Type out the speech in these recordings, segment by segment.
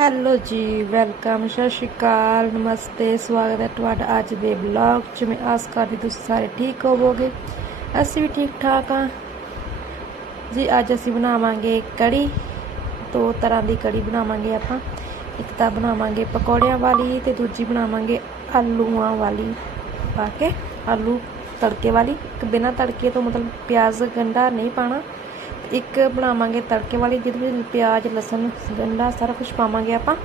Hello ਜੀ, welcome, ਸਤਿ ਸ਼੍ਰੀ ਅਕਾਲ, ਨਮਸਤੇ, ਸਵਾਗਤ ਹੈ ਤੁਹਾਡਾ ਅੱਜ ਦੇ ਵਲੌਗ 'ਚ। ਮੈਂ ਆਸ ਕਰਦੀ ਤੁਸੀਂ ਸਾਰੇ ਠੀਕ ਹੋਵੋਗੇ। ਅਸੀਂ ਵੀ ਠੀਕ ਠਾਕ ਹਾਂ। ਜੀ, ਅੱਜ ਅਸੀਂ ਬਣਾਵਾਂਗੇ ਕੜੀ, ਦੋ ਤਰ੍ਹਾਂ ਦੀ ਕੜੀ ਬਣਾਵਾਂਗੇ ਆਪਾਂ। ਇੱਕ ਤਾਂ ਬਣਾਵਾਂਗੇ ਪਕੌੜਿਆਂ ਵਾਲੀ ਤੇ ਦੂਜੀ ਬਣਾਵਾਂਗੇ ਆਲੂਆਂ ਵਾਲੀ। ਪਾ ਕੇ ਆਲੂ ਤੜਕੇ ਵਾਲੀ। ਇੱਕ ਬਿਨਾਂ ਤੜਕੇ ਤੋਂ ਮਤਲਬ ਪਿਆਜ਼ ਗੰਢਾ ਨਹੀਂ ਪਾਣਾ। ਇੱਕ ਬਣਾਵਾਂਗੇ ਤੜਕੇ ਵਾਲੀ, ਜਿਹਦੇ ਵਿੱਚ ਪਿਆਜ਼, ਲਸਣ ਗੰਢਾ ਸਾਰਾ ਕੁਝ ਪਾਵਾਂਗੇ ਆਪਾਂ।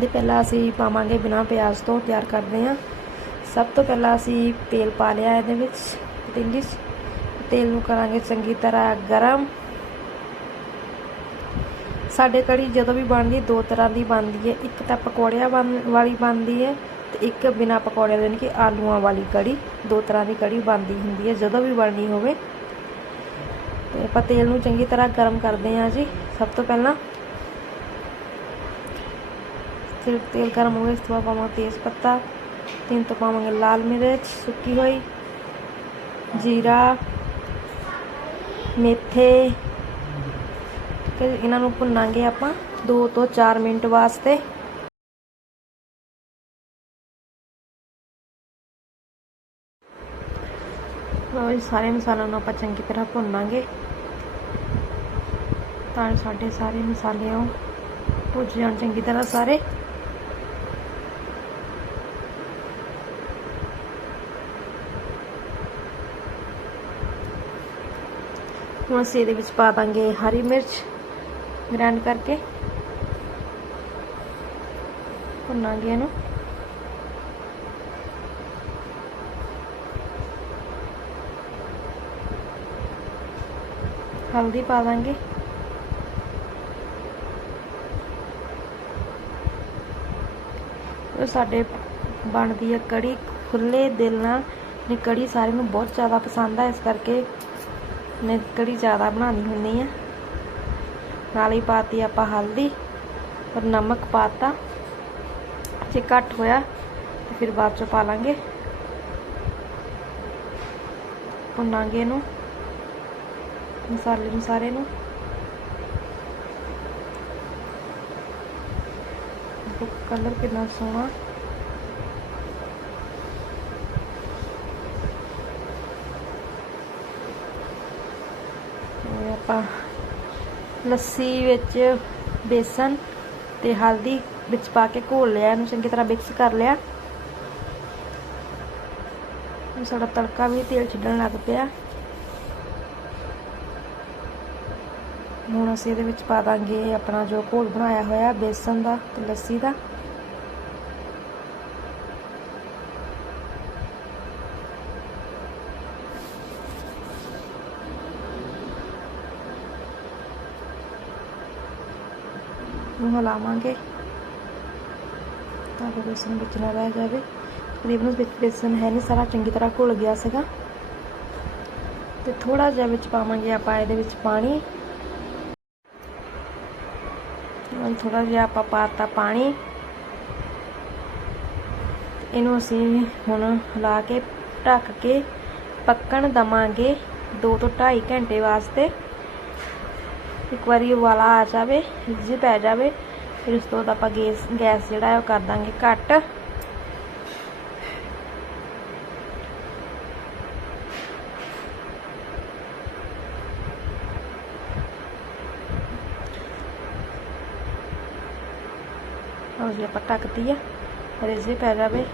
ਤੇ ਪਹਿਲਾਂ ਅਸੀਂ ਪਾਵਾਂਗੇ ਬਿਨਾਂ ਪਿਆਜ਼ ਤੋਂ, ਤਿਆਰ ਕਰਦੇ ਹਾਂ। ਸਭ ਤੋਂ ਪਹਿਲਾਂ ਅਸੀਂ ਤੇਲ ਪਾ ਲਿਆ ਇਹਦੇ ਵਿੱਚ, ਪਤੀਲੀ 'ਚ। ਤੇਲ ਨੂੰ ਕਰਾਂਗੇ ਚੰਗੀ ਤਰ੍ਹਾਂ ਗਰਮ। ਸਾਡੇ ਕੜੀ ਜਦੋਂ ਵੀ ਬਣਦੀ, ਦੋ ਤਰ੍ਹਾਂ ਦੀ ਬਣਦੀ ਹੈ। ਇੱਕ ਤਾਂ ਪਕੌੜਿਆਂ ਬਣ- ਵਾਲੀ ਬਣਦੀ ਹੈ ਤੇ ਇੱਕ ਬਿਨਾਂ ਪਕੌੜਿਆਂ ਦੇ, ਯਾਨੀ ਕਿ ਆਲੂਆਂ ਵਾਲੀ ਕੜੀ, ਦੋ ਤਰ੍ਹਾਂ ਦੀ ਕੜੀ ਬਣਦੀ ਹੁੰਦੀ ਹੈ, ਜਦੋਂ ਵੀ ਬਣਨੀ ਹੋਵੇ। ਤੇ ਆਪਾਂ ਤੇਲ ਨੂੰ ਚੰਗੀ ਤਰ੍ਹਾਂ ਗਰਮ ਕਰਦੇ ਹਾਂ ਜੀ, ਸਭ ਤੋਂ ਪਹਿਲਾਂ। ਫਿਰ ਤੇਲ ਗਰਮ ਹੋ ਗਿਆ, ਇਸ ਤੋਂ ਬਾਅਦ ਪਾਵਾਂਗੇ ਤੇਜ਼ ਪੱਤਾ ਤਿੰਨ ਤੋਂ ਪਾਵਾਂਗੇ ਲਾਲ ਮਿਰਚ, ਸੁੱਕੀ ਹੋਈ। ਜੀਰਾ, ਮੇਥੇ। ਤੇ ਇਹਨਾਂ ਨੂੰ ਭੁੰਨਾਂਗੇ ਆਪਾਂ 2 ਤੋਂ 4 ਮਿੰਟ ਵਾਸਤੇ। ਸਾਰੇ ਮਸਾਲਿਆਂ ਨੂੰ ਆਪਾਂ ਚੰਗੀ ਤਰ੍ਹਾਂ ਭੁੰਨਾਂਗੇ। ਤਾਂ ਸਾਡੇ ਸਾਰੇ ਮਸਾਲੇ ਉਹ ਭੁੱਜ ਜਾਣ ਚੰਗੀ ਤਰ੍ਹਾਂ ਸਾਰੇ। ਹੁਣ ਅਸੀਂ ਇਹਦੇ ਵਿੱਚ ਪਾ ਦਾਂਗੇ ਹਰੀ ਮਿਰਚ ਗ੍ਰਾਈਂਡ ਕਰਕੇ। ਭੁੰਨਾਂਗੇ ਇਹਨੂੰ। ਹਲਦੀ ਪਾ ਦਾਂਗੇ। ਉਹ ਸਾਡੇ ਬਣਦੀ ਹੈ ਕੜੀ ਖੁੱਲੇ ਦਿਲ ਨਾਲ ਨੇ ਕੜੀ ਸਾਰਿਆਂ ਨੂੰ ਬਹੁਤ ਜ਼ਿਆਦਾ ਪਸੰਦ ਆ, ਇਸ ਕਰਕੇ ਮੈਂ ਕੜੀ ਜ਼ਿਆਦਾ ਬਣਾਉਣੀ ਹੁੰਦੀ ਆ। ਨਾਲ ਹੀ ਪਾਤੀ ਆਪਾਂ ਹਲਦੀ ਔਰ ਨਮਕ ਪਾਤਾ। ਜੇ ਘੱਟ ਹੋਇਆ ਤੇ ਫਿਰ ਬਾਅਦ ਚ ਪਾ ਲਾਂਗੇ। ਭੁੰਨਾਂਗੇ ਇਹਨੂੰ। ਮਸਾਲੇ ਨੂੰ ਸਾਰੇ ਨੂੰ। ਕਲਰ ਕਿੰਨਾ ਸੋਹਣਾ। ਇਹ ਆਪਾਂ ਲੱਸੀ ਵਿੱਚ ਬੇਸਨ ਤੇ ਹਲਦੀ ਵਿੱਚ ਪਾ ਕੇ ਘੋਲ ਲਿਆ, ਇਹਨੂੰ ਚੰਗੀ ਤਰ੍ਹਾਂ ਮਿਕਸ ਕਰ ਲਿਆ। ਸਾਡਾ ਤੜਕਾ ਵੀ ਤੇਲ ਛੱਡਣ ਲੱਗ ਪਿਆ। ਹੁਣ ਅਸੀਂ ਇਹਦੇ ਵਿੱਚ ਪਾ ਦਾਂਗੇ ਆਪਣਾ ਜੋ ਘੋਲ ਬਣਾਇਆ ਹੋਇਆ, ਬੇਸਨ ਦਾ ਤੇ ਲੱਸੀ ਦਾ। ਨੂੰ ਹਲਾਵਾਂਗੇ ਤਾਂ ਕਿ ਬੇਸਨ ਵਿੱਚ ਨਾ ਰਹਿ ਜਾਵੇ। ਤਕਰੀਬਨ ਵਿੱਚ ਬੇਸਨ ਹੈ ਨਹੀਂ, ਸਾਰਾ ਚੰਗੀ ਤਰ੍ਹਾਂ ਘੁਲ ਗਿਆ ਸੀਗਾ। ਤੇ ਥੋੜਾ ਜਿਹਾ ਵਿੱਚ ਪਾਵਾਂਗੇ ਆਪਾਂ ਇਹਦੇ ਵਿੱਚ ਪਾਣੀ ਹੁਣ ਥੋੜਾ ਜਿਹਾ ਆਪਾਂ ਪਾਤਾ ਪਾਣੀ। ਇਹਨੂੰ ਅਸੀਂ ਹੁਣ ਹਿਲਾ ਕੇ, ਢੱਕ ਕੇ ਪੱਕਣ ਦਵਾਂਗੇ 2 ਤੋਂ 2.5 ਘੰਟੇ ਵਾਸਤੇ। ਇੱਕ ਵਾਰੀ ਉਬਾਲਾ ਆ ਜਾਵੇ, ਰਿੱਝ ਪੈ ਜਾਵੇ, ਫਿਰ ਉਸ ਤੋਂ ਬਾਅਦ ਆਪਾਂ ਗੈਸ ਗੈਸ ਜਿਹੜਾ ਉਹ ਕਰ ਦਾਂਗੇ ਘੱਟ। ਲਓ ਆਪਾਂ ਢੱਕਦੀ ਆ ਰਿੱਝ ਪੈ ਜਾਵੇ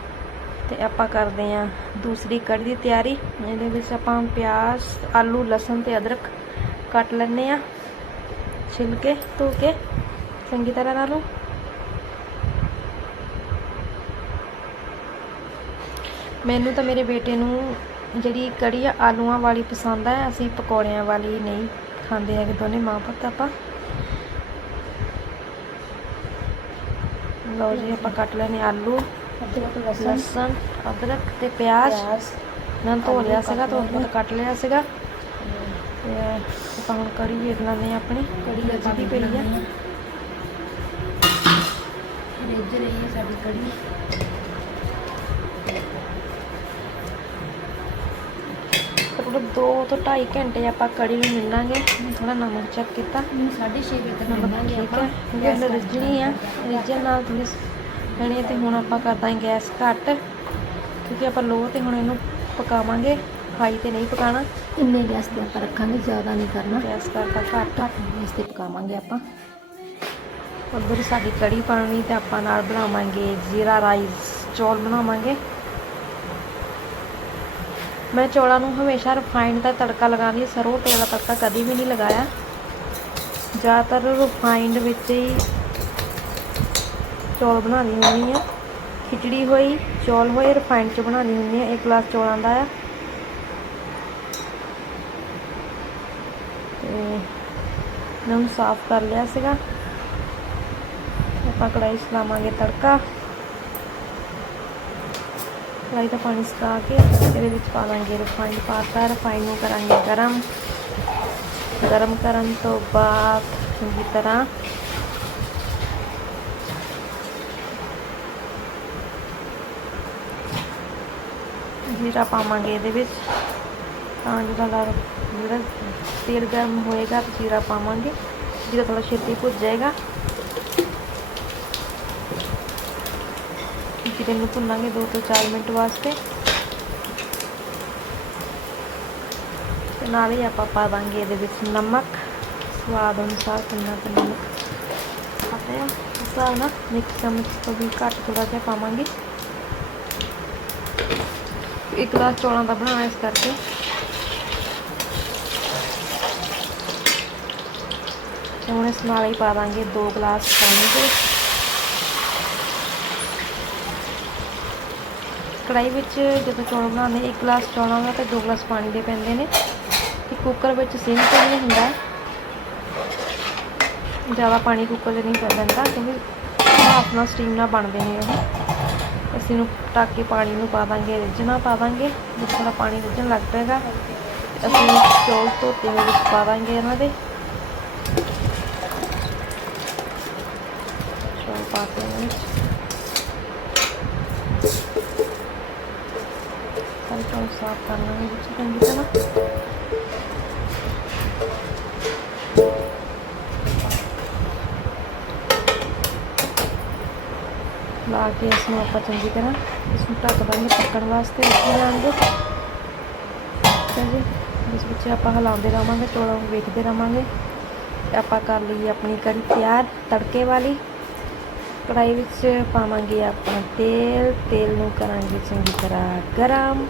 ਤੇ ਆਪਾਂ ਕਰਦੇ ਆ ਦੂਸਰੀ ਕੜੀ ਦੀ ਤਿਆਰੀ, ਇਹਦੇ ਵਿੱਚ ਆਪਾਂ ਪਿਆਜ਼, ਆਲੂ, ਲਸਣ ਤੇ ਅਦਰਕ ਕੱਟ ਲੈਣੇ ਆ ਛਿਲਕੇ ਧੋ ਕੇ, ਚੰਗੀ ਤਰ੍ਹਾਂ ਨਾਲ ਮੈਨੂੰ ਤਾਂ ਮੇਰੇ ਬੇਟੇ ਨੂੰ ਜਿਹੜੀ ਕੜੀ ਆ ਆਲੂਆਂ ਵਾਲੀ ਪਸੰਦ ਆ, ਅਸੀਂ ਪਕੌੜਿਆਂ ਵਾਲੀ ਨਹੀਂ ਖਾਂਦੇ ਹੈਗੇ ਦੋਨੇ ਮਾਂ ਪੁੱਤ ਆਪਾਂ। ਲਓ ਜੀ, ਆਪਾਂ ਕੱਟ ਲੈਣੇ ਆਲੂ ਅਦਰਕ ਲਸਣ, ਅਦਰਕ ਤੇ ਪਿਆਜ਼। ਮੈਂ ਧੋ ਲਿਆ ਸੀਗਾ ਕੱਟ ਧੋ ਕੇ ਕੱਟ ਲਿਆ ਸੀਗਾ। ਤੇ ਆਪਾਂ ਹੁਣ ਕੜੀ ਵੇਖ ਲੈਂਦੇ ਹਾਂ ਆਪਣੀ। ਕੜੀ ਰੱਜੀ ਪਈ ਆ। ਰਿੱਝ ਰਹੀ ਹੈ ਸਾਡੀ ਕੜੀ। 2 ਤੋਂ 2.5 ਘੰਟੇ ਆਪਾਂ ਕੜੀ ਨੂੰ ਮਿਲਾਂਗੇ। ਥੋੜਾ ਨਮਕ ਚੈੱਕ ਕੀਤਾ। ਮੈਨੂੰ 6:30 ਵਜੇ ਤੱਕ ਨਮਕ ਠੀਕ ਆਪਾਂ ਹੈ ਕਿਉਂਕਿ ਰਿੱਝਣੀ ਆ। ਰਿੱਝਣ ਨਾਲ ਥੋੜੀ ਲੈਣੀ ਤੇ ਹੁਣ ਆਪਾਂ ਕਰਦਾਂ ਗੈਸ ਘੱਟ। ਕਿਉਂਕਿ ਆਪਾਂ ਲੋ ਤੇ ਹੁਣ ਇਹਨੂੰ ਪਕਾਵਾਂਗੇ। ਹਾਈ ਤੇ ਨਹੀਂ ਪਕਾਣਾ। ਇੰਨੇ ਗੈਸ ਤੇ ਆਪਾਂ ਰੱਖਾਂਗੇ ਜ਼ਿਆਦਾ ਨਹੀਂ ਕਰਨਾ। ਗੈਸ ਘੱਟ ਘੱਟ। ਗੈਸ ਤੇ ਪਕਾਵਾਂਗੇ ਆਪਾਂ। ਉੱਧਰ ਸਾਡੀ ਕੜੀ ਪਾਣੀ ਤੇ ਆਪਾਂ ਨਾਲ ਬਣਾਵਾਂਗੇ ਜ਼ੀਰਾ ਰਾਈਸ ਚੌਲ ਬਣਾਵਾਂਗੇ। ਮੈਂ ਚੌਲਾਂ ਨੂੰ ਹਮੇਸ਼ਾ ਰਿਫਾਈਨਡ ਦਾ ਤੜਕਾ ਲਗਾਉਂਦੀ ਹਾਂ ਸਰੋਂ ਤੇਲ ਦਾ ਤੜਕਾ ਕਦੀ ਵੀ ਨਹੀਂ ਲਗਾਇਆ। ਜ਼ਿਆਦਾਤਰ ਰਿਫਾਈਨਡ ਵਿੱਚ ਹੀ ਚੌਲ ਬਣਾਉਣੀ ਹੁੰਦੀ ਆ। ਖਿਚੜੀ ਹੋਈ, ਚੌਲ ਹੋਏ ਰਿਫਾਈਨਡ ਚ ਬਣਾਉਣੀ ਹੁੰਦੀ ਆ। ਇੱਕ ਗਲਾਸ ਚੌਲਾਂ ਦਾ ਆ। ਤੇ ਇਹਨਾਂ ਨੂੰ ਸਾਫ਼ ਕਰ ਲਿਆ ਸੀਗਾ। ਆਪਾਂ ਕੜਾਈ 'ਚ ਲਾਵਾਂਗੇ ਤੜਕਾ। ਕੜਾਈ ਦਾ ਪਾਣੀ ਸੁਕਾ ਕੇ ਇਹਦੇ ਵਿੱਚ ਪਾ ਦਾਂਗੇ ਰਿਫਾਈਂਡ ਪਾਤਾ ਰਿਫਾਈਂਡ ਨੂੰ ਕਰਾਂਗੇ ਗਰਮ ਗਰਮ ਕਰਨ ਤੋਂ ਬਾਅਦ ਚੰਗੀ ਤਰ੍ਹਾਂ ਜੀਰਾ ਪਾਵਾਂਗੇ ਇਹਦੇ ਵਿੱਚ ਤਾਂ ਜਿਹੜਾ ਜਿਹੜਾ ਤੇਲ ਗਰਮ ਹੋਏਗਾ ਜੀਰਾ ਪਾਵਾਂਗੇ ਜੀਰਾ ਥੋੜਾ ਛੇਤੀ ਭੁੱਜ ਜਾਏਗਾ ਜੀਰੇ ਨੂੰ ਭੁੰਨਾਂਗੇ 2 ਤੋਂ 4 ਮਿੰਟ ਵਾਸਤੇ। ਤੇ ਨਾਲ ਹੀ ਆਪਾਂ ਪਾ ਦਾਂਗੇ ਇਹਦੇ ਵਿੱਚ ਨਮਕ। ਸਵਾਦ ਅਨੁਸਾਰ ਕਿੰਨਾ ਕੁ ਨਮਕ ਪਾਤੇ ਆ। ਅਸਾ ਨਾ ਮਿਕਸ ਚਮਚ ਤੋਂ ਵੀ ਘੱਟ ਥੋੜਾ ਜਿਹਾ ਪਾਵਾਂਗੇ। ਇੱਕ ਗਲਾਸ ਚੌਲਾਂ ਦਾ ਬਣਾਉਣਾ ਇਸ ਕਰਕੇ। ਤੇ ਹੁਣ ਇਸ ਨਾਲ ਹੀ ਪਾ ਦਾਂਗੇ 2 ਗਲਾਸ ਪਾਣੀ ਦੇ ਕੜਾਈ ਵਿੱਚ ਜਦੋਂ ਚੌਲ ਬਣਾਉਂਦੇ ਇੱਕ ਗਲਾਸ ਚੌਲਾਂ ਦਾ ਤੇ 2 ਗਲਾਸ ਪਾਣੀ ਦੇ ਪੈਂਦੇ ਨੇ ਤੇ ਕੁੱਕਰ ਵਿੱਚ ਸਿੰਮ ਤਾਂ ਨਹੀਂ ਹੁੰਦਾ। ਜ਼ਿਆਦਾ ਪਾਣੀ ਕੁੱਕਰ 'ਚ ਨਹੀਂ ਪੈ ਪੈਂਦਾ ਕਿਉਂਕਿ ਆਪਣਾ ਸਟੀਮ ਨਾਲ ਬਣਦੇ ਨੇ ਉਹ। ਅਸੀਂ ਨੂੰ ਢੱਕ ਕੇ ਪਾਣੀ ਨੂੰ ਪਾ ਦਾਂਗੇ, ਰਿੱਝਣਾ ਪਾ ਦਾਂਗੇ, ਜਿਸ ਥੋੜਾ ਪਾਣੀ ਰਿੱਝਣ ਲੱਗ ਪਏਗਾ ਤੇ ਅਸੀਂ ਚੌਲ ਧੋਤੇ ਹੋਏ ਵਿੱਚ ਪਾ ਦਾਂਗੇ ਇਹਨਾਂ ਦੇ ਚੌਲ ਪਾ ਕੇ ਇਹਨਾਂ ਵਿੱਚ ਸਾਰੇ ਚੌਲ ਸਾਫ਼ ਕਰ ਲਾਂਗੇ ਵਿੱਚ ਚੰਗੀ ਤਰ੍ਹਾਂ ਲਾ ਕੇ ਇਸ ਨੂੰ ਆਪਾਂ ਚੰਗੀ ਤਰ੍ਹਾਂ ਇਸ ਨੂੰ ਢੱਕ ਦਾਂਗੇ ਪੱਕਣ ਵਾਸਤੇ ਰੱਖੀ ਜਾਣਗੇ ਠੀਕ ਜੀ ਇਸ ਵਿੱਚ ਆਪਾਂ ਹਿਲਾਉਂਦੇ ਰਹਾਂਗੇ, ਚੌਲਾਂ ਨੂੰ ਵੇਖਦੇ ਰਹਾਂਗੇ। ਆਪਾਂ ਕਰ ਲਈ ਆਪਣੀ ਕੜੀ ਤਿਆਰ ਤੜਕੇ ਵਾਲੀ। ਕੜਾਈ ਵਿੱਚ ਪਾਵਾਂਗੇ ਆਪਾਂ ਤੇਲ ਤੇਲ ਨੂੰ ਕਰਾਂਗੇ ਚੰਗੀ ਤਰ੍ਹਾਂ ਗਰਮ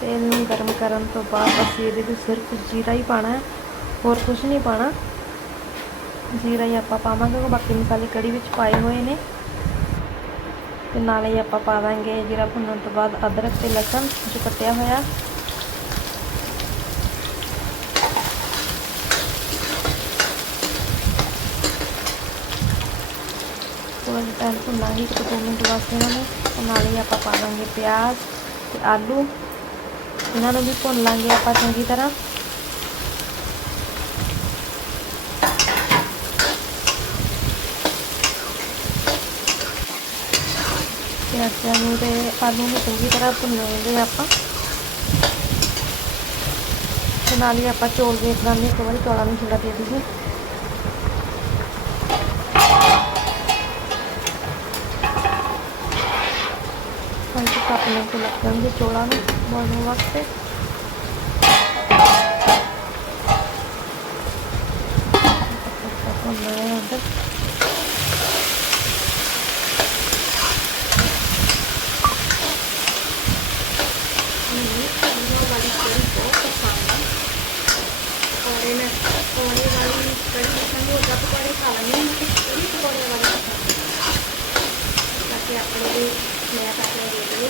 ਤੇਲ ਨੂੰ ਗਰਮ ਕਰਨ ਤੋਂ ਬਾਅਦ ਅਸੀਂ ਇਹਦੇ ਵਿੱਚ ਸਿਰਫ ਜੀਰਾ ਹੀ ਪਾਣਾ ਹੈ। ਹੋਰ ਕੁਝ ਨਹੀਂ ਪਾਣਾ ਜੀਰਾ ਹੀ ਆਪਾਂ ਪਾਵਾਂਗੇ ਬਾਕੀ ਮਸਾਲੇ ਕੜੀ ਵਿੱਚ ਪਾਏ ਹੋਏ ਨੇ। ਤੇ ਨਾਲੇ ਹੀ ਆਪਾਂ ਪਾ ਦਾਂਗੇ ਜੀਰਾ ਭੁੰਨਣ ਤੋਂ ਬਾਅਦ ਅਦਰਕ ਤੇ ਲਸਣ, ਜੋ ਕੱਟਿਆ ਹੋਇਆ। ਥੋੜਾ ਜਿਹਾ ਟਾਈਮ ਭੁੰਨਾਂਗੇ ਇੱਕ ਤੋਂ ਦੋ ਮਿੰਟ ਵਾਸਤੇ ਇਹਨਾਂ ਨੂੰ। ਤੇ ਨਾਲੇ ਹੀ ਆਪਾਂ ਪਾ ਦਾਂਗੇ ਪਿਆਜ਼ ਤੇ ਆਲੂ। ਇਹਨਾਂ ਨੂੰ ਵੀ ਭੁੰਨ ਲਾਂਗੇ ਆਪਾਂ ਚੰਗੀ ਤਰ੍ਹਾਂ। ਪਿਆਜ਼ਾਂ ਨੂੰ ਤੇ ਆਲੂ ਨੂੰ ਚੰਗੀ ਤਰ੍ਹਾਂ ਭੁੰਨਾਂਗੇ ਆਪਾਂ। ਤੇ ਨਾਲ ਹੀ ਆਪਾਂ ਚੌਲ ਵੇਖ ਲਾਂਗੇ, ਇੱਕ ਵਾਰੀ ਚੌਲਾਂ ਨੂੰ ਥੋੜਾ ਦੇ ਦਈਏ। ਪੰਜ ਸੱਤ ਮਿੰਟ ਲੱਗਣਗੇ ਚੌਲਾਂ ਨੂੰ ਬਣਨ ਵਾਸਤੇ ਭੁੰਨ ਰਹੇ ਆ ਉੱਧਰ ਪਕੌੜੇ ਮੈਂ ਪਕੌੜੇ ਵਾਲੀ ਕੜੀ ਪਸੰਦ ਹੋ ਜਾ ਪਕੌੜੇ ਖਾ ਲੈਂਦੇ ਹਾਂ ਕੜੀ ਪਕੌੜੇ ਵਾਲੀ ਤਾਂ ਕਿ ਆਪਣੇ ਵੀ ਮੈਂ ਤਾਂ ਆਪਣੇ ਦੇ ਲਈ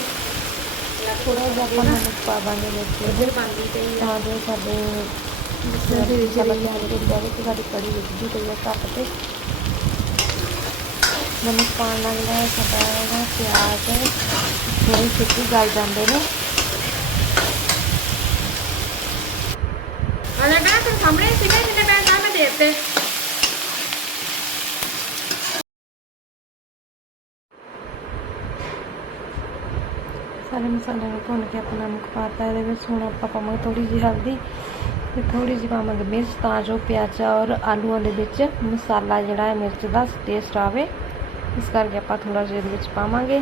ਥੋੜਾ ਜਿਹਾ ਆਪਾਂ ਨਮਕ ਪਾ ਦਾਂਗੇ ਵਿੱਚ। ਇੱਧਰ ਬੰਦੀ ਤੇ ਤਾਂ ਜੋ ਸਾਡੇ ਮਸਲੇ ਦੇ ਵਿੱਚ ਸਾਡਾ ਧਿਆਨ ਟੁੱਟ ਜਾਵੇ ਕਿ ਸਾਡੀ ਕੜੀ ਵਿੱਚ ਵੀ ਪਈ ਹੈ ਘੱਟ ਤੇ। ਨਮਕ ਪਾਉਣ ਨਾਲ ਜਿਹੜਾ ਸਾਡਾ ਨਾ ਪਿਆਜ਼ ਥੋੜੀ ਛੇਤੀ ਗਲ ਜਾਂਦੇ ਨੇ। ਅਲੇ ਮੈਂ ਤਾਂ ਸਾਹਮਣੇ ਸੀਗਾ ਜਿੰਨੇ ਨਾ ਮੈਂ ਦਿੱਤੇ ਸਾਰੇ ਮਸਾਲੇ ਨੂੰ ਭੁੰਨ ਕੇ ਆਪਣਾ ਨਮਕ ਪਾਤਾ, ਇਹਦੇ ਵਿੱਚ ਹੁਣ ਆਪਾਂ ਪਾਵਾਂਗੇ ਥੋੜੀ ਜਿਹੀ ਹਲਦੀ ਤੇ ਥੋੜੀ ਜਿਹੀ ਪਾਵਾਂਗੇ ਮਿਰਚ, ਤਾਂ ਜੋ ਪਿਆਜ਼ਾ ਔਰ ਆਲੂਆਂ ਦੇ ਵਿੱਚ ਮਸਾਲਾ ਜਿਹੜਾ ਹੈ ਮਿਰਚ ਦਾ ਟੇਸਟ ਆਵੇ। ਇਸ ਕਰਕੇ ਆਪਾਂ ਥੋੜਾ ਜਿਹਾ ਇਹਦੇ ਵਿੱਚ ਪਾਵਾਂਗੇ।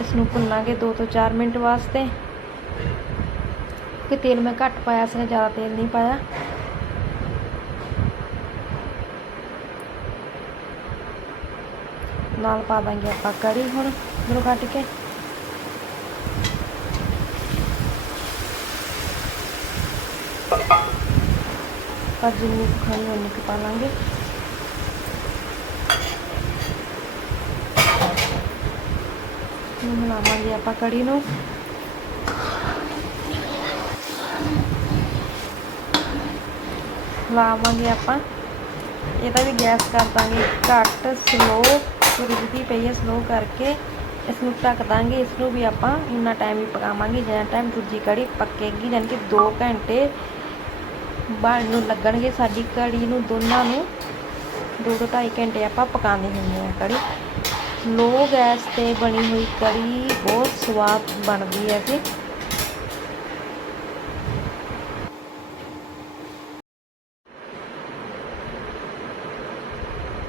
ਇਸ ਨੂੰ ਭੁੰਨਾਂਗੇ 2 ਤੋਂ 4 ਮਿੰਟ ਵਾਸਤੇ। ਕਿ ਤੇਲ ਮੈਂ ਘੱਟ ਪਾਇਆ ਸੀ, ਜ਼ਿਆਦਾ ਤੇਲ ਨਹੀਂ ਪਾਇਆ। ਨਾਲ ਪਾ ਦਾਂਗੇ ਆਪਾਂ ਕੜੀ ਹੁਣ ਇਧਰੋਂ ਕੱਟ ਕੇ। ਪਰ ਜਿੰਨੀ ਕੁ ਖਾਣੀ ਉਨੀ ਕੁ ਪਾ ਲਾਂਗੇ। ਹੁਣ ਬਣਾਵਾਂਗੇ ਆਪਾਂ ਕੜੀ ਨੂੰ। ਲਾਵਾਂਗੇ ਆਪਾਂ। ਇਹਦਾ ਵੀ ਗੈਸ ਕਰ ਦਾਂਗੇ। ਘੱਟ ਸਲੋ ਰਿੱਝਦੀ ਪਈ ਹੈ ਸਲੋ ਕਰਕੇ ਇਸ ਨੂੰ ਢੱਕ ਦਾਂਗੇ। ਇਸ ਨੂੰ ਵੀ ਆਪਾਂ ਇੰਨਾ ਟਾਈਮ ਹੀ ਪਕਾਵਾਂਗੇ, ਜਿੰਨਾ ਟਾਈਮ ਦੂਜੀ ਕੜੀ ਪੱਕੇਗੀ ਯਾਨੀ ਕਿ 2 ਘੰਟੇ ਬਣ ਨੂੰ ਲੱਗਣਗੇ, ਸਾਡੀ ਕੜੀ ਨੂੰ ਦੋਨਾਂ ਨੂੰ 2 ਤੋਂ 2.5 ਘੰਟੇ ਆਪਾਂ ਪਕਾਉਂਦੇ ਹੁੰਦੇ ਹੈ ਕੜੀ। ਲੋ ਗੈਸ ਤੇ ਬਣੀ ਹੋਈ ਕੜੀ ਬਹੁਤ ਸਵਾਦ ਬਣਦੀ ਹੈ ਜੀ।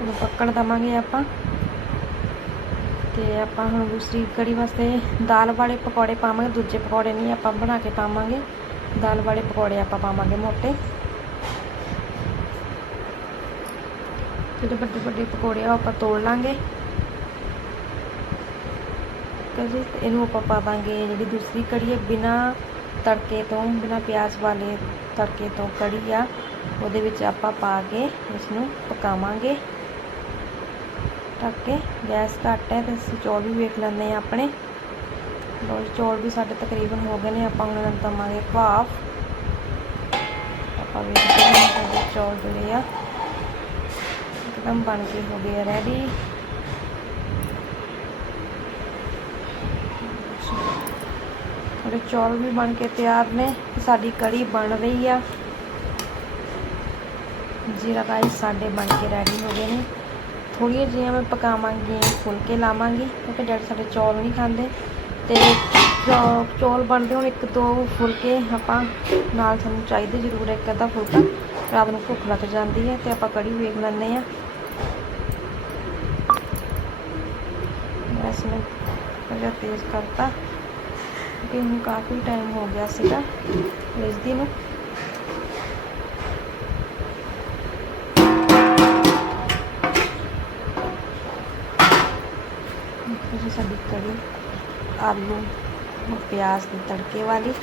ਇਹਨੂੰ ਪੱਕਣ ਦਵਾਂਗੇ ਆਪਾਂ। ਤੇ ਆਪਾਂ ਹੁਣ ਦੂਸਰੀ ਕੜੀ ਵਾਸਤੇ ਦਾਲ ਵਾਲੇ ਪਕੌੜੇ ਪਾਵਾਂਗੇ, ਦੂਜੇ ਪਕੌੜੇ ਨਹੀਂ ਆਪਾਂ ਬਣਾ ਕੇ ਪਾਵਾਂਗੇ। ਦਾਲ ਵਾਲੇ ਪਕੌੜੇ ਆਪਾਂ ਪਾਵਾਂਗੇ ਮੋਟੇ। ਜਿਹੜੇ ਵੱਡੇ ਵੱਡੇ ਪਕੌੜੇ ਆ ਉਹ ਆਪਾਂ ਤੋੜ ਲਾਂਗੇ। ਕਜੀ ਇਹਨੂੰ ਆਪਾਂ ਪਾਵਾਂਗੇ ਜਿਹੜੀ ਦੂਸਰੀ ਕੜੀ ਹੈ ਬਿਨਾ ਤੜਕੇ ਤੋਂ, ਬਿਨਾ ਪਿਆਜ਼ ਵਾਲੇ ਤੜਕੇ ਤੋਂ ਕੜੀ ਆ, ਉਹਦੇ ਵਿੱਚ ਆਪਾਂ ਪਾ ਕੇ ਇਸ ਨੂੰ ਪਕਾਵਾਂਗੇ। ਢੱਕ ਕੇ ਗੈਸ ਘੱਟ ਹੈ ਤੇ ਅਸੀਂ ਚੌਲ ਵੀ ਵੇਖ ਲੈਂਦੇ ਆ ਆਪਣੇ। ਲੋ ਚੌਲ ਵੀ ਸਾਡੇ ਤਕਰੀਬਨ ਹੋ ਗਏ ਨੇ, ਆਪਾਂ ਹੁਣ ਇਹਨਾਂ ਨੂੰ ਦਵਾਂਗੇ ਭਾਫ ਆਪਾਂ ਵੀ ਸਾਡੇ ਚੌਲ ਜਿਹੜੇ ਆ, ਇੱਕਦਮ ਬਣ ਕੇ ਹੋ ਗਏ ਰੈਡੀ ਸਾਡੇ ਚੌਲ ਵੀ ਬਣ ਕੇ ਤਿਆਰ ਨੇ ਸਾਡੀ ਕੜੀ ਬਣ ਰਹੀ ਆ। ਜੀਰਾ ਰਾਈਸ ਸਾਡੇ ਬਣ ਕੇ ਰੈਡੀ ਹੋ ਗਏ ਨੇ। ਥੋੜ੍ਹੀਆਂ ਜਿਹੀਆਂ ਮੈਂ ਪਕਾਵਾਂਗੀ, ਫੁਲਕੇ ਲਾਵਾਂਗੀ, ਕਿਉਂਕਿ ਡੈਡੀ ਸਾਡੇ ਚੌਲ ਨਹੀਂ ਖਾਂਦੇ। ਤੇ ਚੌਲ ਬਣਦੇ ਹੁਣ ਇੱਕ ਦੋ ਫੁਲਕੇ ਆਪਾਂ ਨਾਲ ਸਾਨੂੰ ਚਾਹੀਦੇ ਜ਼ਰੂਰ ਇੱਕ ਅੱਧਾ ਫੁਲਕਾ। ਰਾਤ ਨੂੰ ਭੁੱਖ ਲੱਗ ਜਾਂਦੀ ਹੈ ਤੇ ਆਪਾਂ ਕੜੀ ਵੇਖ ਲੈਂਦੇ ਆ ਗੈਸ ਨੂੰ ਥੋੜ੍ਹਾ ਤੇਜ਼ ਕਰਤਾ। ਕਿਉਂਕਿ ਹੁਣ ਕਾਫੀ ਟਾਈਮ ਹੋ ਗਿਆ ਸੀਗਾ ਵੇਚਦੀ ਨੂੰ। ਸਾਡੀ ਕੜੀ ਆਲੂ, ਪਿਆਜ਼ ਦੇ ਤੜਕੇ ਵਾਲੀ।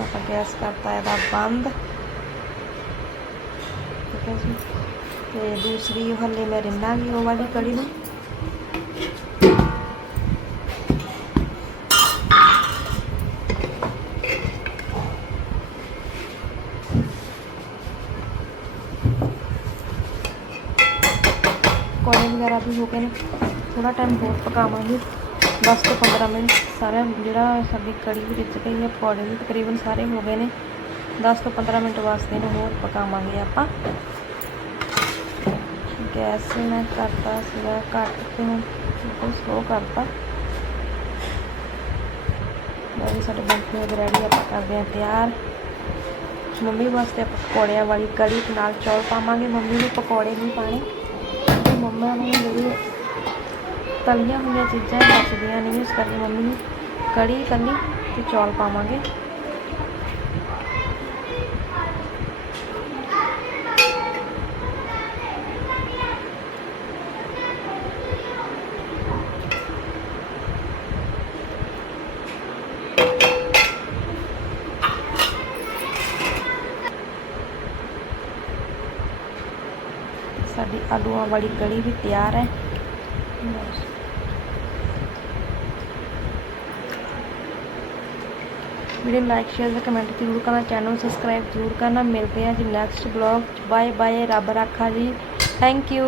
ਆਪਾਂ ਗੈਸ ਕਰਤਾ, ਇਹਦਾ ਬੰਦ। ਠੀਕ ਹੈ ਜੀ। ਤੇ ਦੂਸਰੀ ਹੱਲੇ ਮੈਂ ਰਿੰਨਾਂਗੀ ਉਹ ਵਾਲੀ ਕੜੀ ਨੂੰ ਪਕੌੜੇ ਵਗੈਰਾ ਵੀ ਹੋ ਗਏ ਨੇ। ਥੋੜਾ ਟਾਈਮ ਹੋਰ ਪਕਾਵਾਂਗੇ। 10 ਤੋਂ 15 ਮਿੰਟ ਸਾਰਾ ਜਿਹੜਾ ਸਾਡੀ ਕੜੀ ਵੀ ਰਿੱਝ ਗਈ ਹੈ, ਪਕੌੜੇ ਵੀ ਤਕਰੀਬਨ ਸਾਰੇ ਹੋ ਗਏ ਨੇ। 10 ਤੋਂ 15 ਮਿੰਟ ਵਾਸਤੇ ਇਹਨੂੰ ਹੋਰ ਪਕਾਵਾਂਗੇ ਆਪਾਂ। ਗੈਸ ਮੈਂ ਕਰਤਾ ਸੀਗਾ ਘੱਟ ਤੇ ਹੁਣ ਬਿਲਕੁਲ ਸਲੋ ਕਰਤਾ। ਬਾਕੀ ਸਾਡੇ ਬਣ ਕੇ ਰੈਡੀ ਆਪਾਂ ਕਰਦੇ ਹਾਂ ਤਿਆਰ। ਮੰਮੀ ਵਾਸਤੇ ਆਪਾਂ ਪਕੌੜਿਆਂ ਵਾਲੀ ਕੜੀ ਨਾਲ ਚੌਲ ਪਾਵਾਂਗੇ। ਮੰਮੀ ਨੂੰ ਪਕੌੜੇ ਨਹੀਂ ਪਾਣੇ ਮੰਮਾ ਨੂੰ ਜਿਹੜੀ ਤਲੀਆਂ ਹੋਈਆਂ ਚੀਜ਼ਾਂ ਬਚਦੀਆਂ ਨਹੀਂ ਇਸ ਕਰਕੇ ਮੰਮੀ ਨੂੰ ਕੜੀ ਇਕੱਲੀ ਤੇ ਚੌਲ ਪਾਵਾਂਗੇ। ਸਾਡੀ ਆਲੂਆਂ ਵਾਲੀ ਕੜੀ ਵੀ ਤਿਆਰ ਹੈ ਵੀਡੀਓ ਲਾਈਕ ਸ਼ੇਅਰ ਤੇ ਕਮੈਂਟ ਜ਼ਰੂਰ ਕਰਨਾ ਚੈਨਲ ਨੂੰ ਸਬਸਕ੍ਰਾਈਬ ਜ਼ਰੂਰ ਕਰਨਾ ਮਿਲਦੇ ਹਾਂ ਜੀ ਨੈਕਸਟ ਬਲੌਗ ਬਾਏ ਬਾਏ ਰੱਬ ਰਾਖਾ ਜੀ ਥੈਂਕ ਯੂ